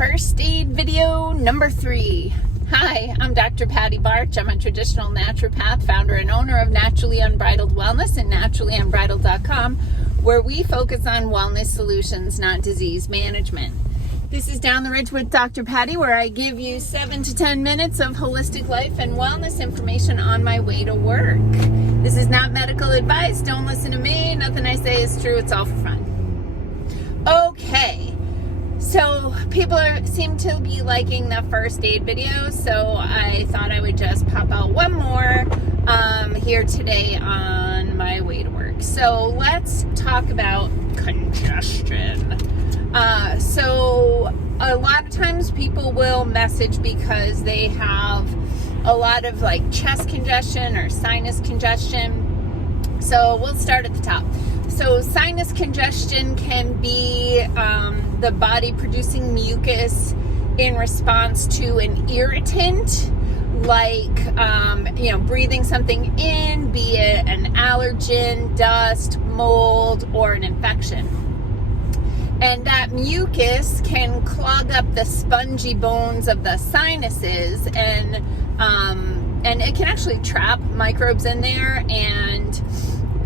First aid video number 3. Hi, I'm Dr. Patty Barch. I'm a traditional naturopath, founder and owner of Naturally Unbridled Wellness and naturallyunbridled.com, where we focus on wellness solutions, not disease management. This is Down the Ridge with Dr. Patty, where I give you 7 to 10 minutes of holistic life and wellness information on my way to work. This is not medical advice. Don't listen to me. Nothing I say is true. It's all for fun. Okay. So people seem to be liking the first aid video, so I thought I would just pop out one more here today on my way to work. So let's talk about congestion. So a lot of times people will message because they have a lot of like chest congestion or sinus congestion. So we'll start at the top. So sinus congestion can be the body producing mucus in response to an irritant, like breathing something in, be it an allergen, dust, mold, or an infection. And that mucus can clog up the spongy bones of the sinuses, and it can actually trap microbes in there and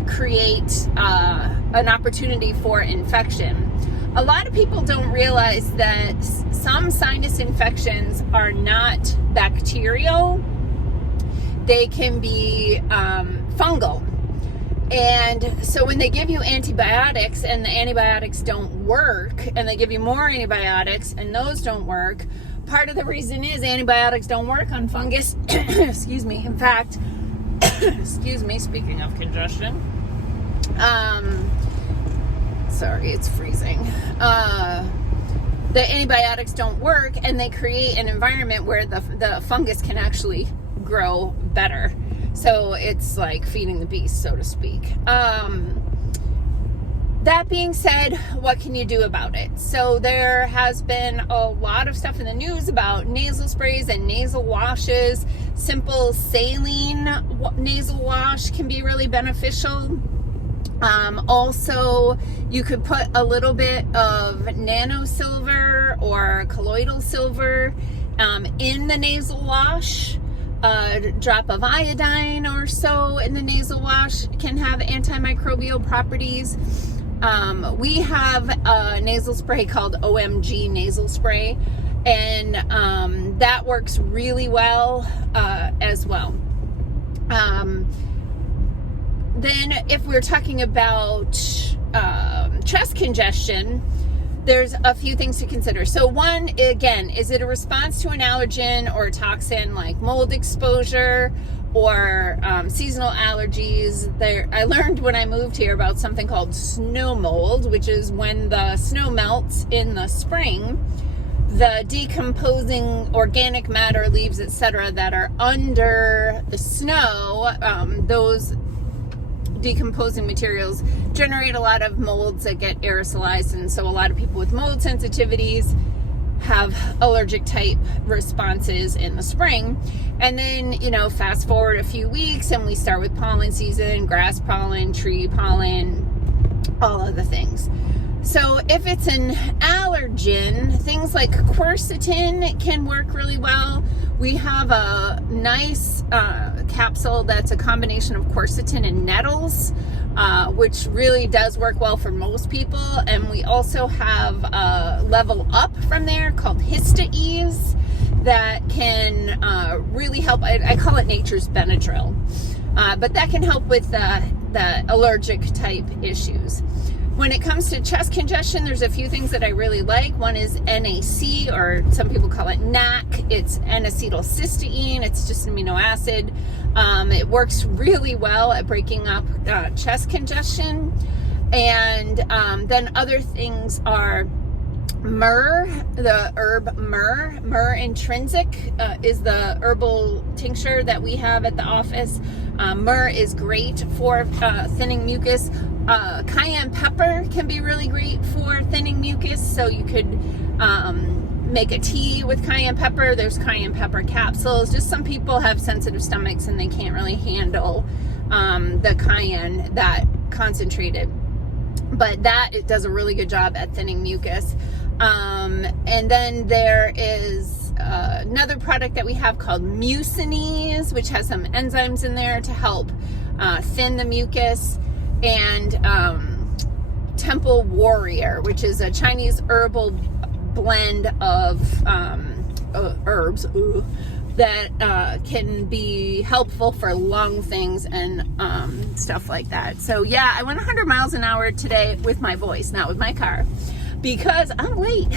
create an opportunity for infection. A lot of people don't realize that some sinus infections are not bacterial. They can be fungal. And so when they give you antibiotics and the antibiotics don't work, and they give you more antibiotics and those don't work, part of the reason is antibiotics don't work on fungus. Excuse me. In fact, speaking of congestion, sorry, it's freezing. The antibiotics don't work, and they create an environment where the fungus can actually grow better. So it's like feeding the beast, so to speak. That being said, what can you do about it? So there has been a lot of stuff in the news about nasal sprays and nasal washes. Simple saline nasal wash can be really beneficial. Also, you could put a little bit of nano silver or colloidal silver in the nasal wash. A drop of iodine or so in the nasal wash can have antimicrobial properties. We have a nasal spray called OMG nasal spray, and that works really well as well. Then if we're talking about chest congestion, there's a few things to consider. So one, again, is it a response to an allergen or a toxin like mold exposure or seasonal allergies? I learned when I moved here about something called snow mold, which is when the snow melts in the spring, the decomposing organic matter, leaves, etc., that are under the snow, those decomposing materials generate a lot of molds that get aerosolized, and so a lot of people with mold sensitivities have allergic type responses in the spring. And then, fast forward a few weeks and we start with pollen season, grass pollen, tree pollen, all of the things. So if it's an allergen, things like quercetin can work really well. We have a nice capsule that's a combination of quercetin and nettles, which really does work well for most people. And we also have a level up from there called Hista-Ease that can really help. I call it nature's Benadryl, but that can help with the allergic type issues. When it comes to chest congestion, there's a few things that I really like. One is NAC, or some people call it NAC. It's N-acetylcysteine. It's just an amino acid. It works really well at breaking up chest congestion. And then other things are myrrh, the herb myrrh. Myrrh intrinsic is the herbal tincture that we have at the office. Myrrh is great for thinning mucus. Cayenne pepper can be really great for thinning mucus, so you could make a tea with cayenne pepper. There's cayenne pepper capsules. Just some people have sensitive stomachs and they can't really handle the cayenne that concentrated. But that, it does a really good job at thinning mucus. And then there is another product that we have called Mucinese, which has some enzymes in there to help thin the mucus, and Temple Warrior, which is a Chinese herbal blend of herbs that can be helpful for lung things and stuff like that. So yeah, I went 100 miles an hour today with my voice, not with my car, because I'm late.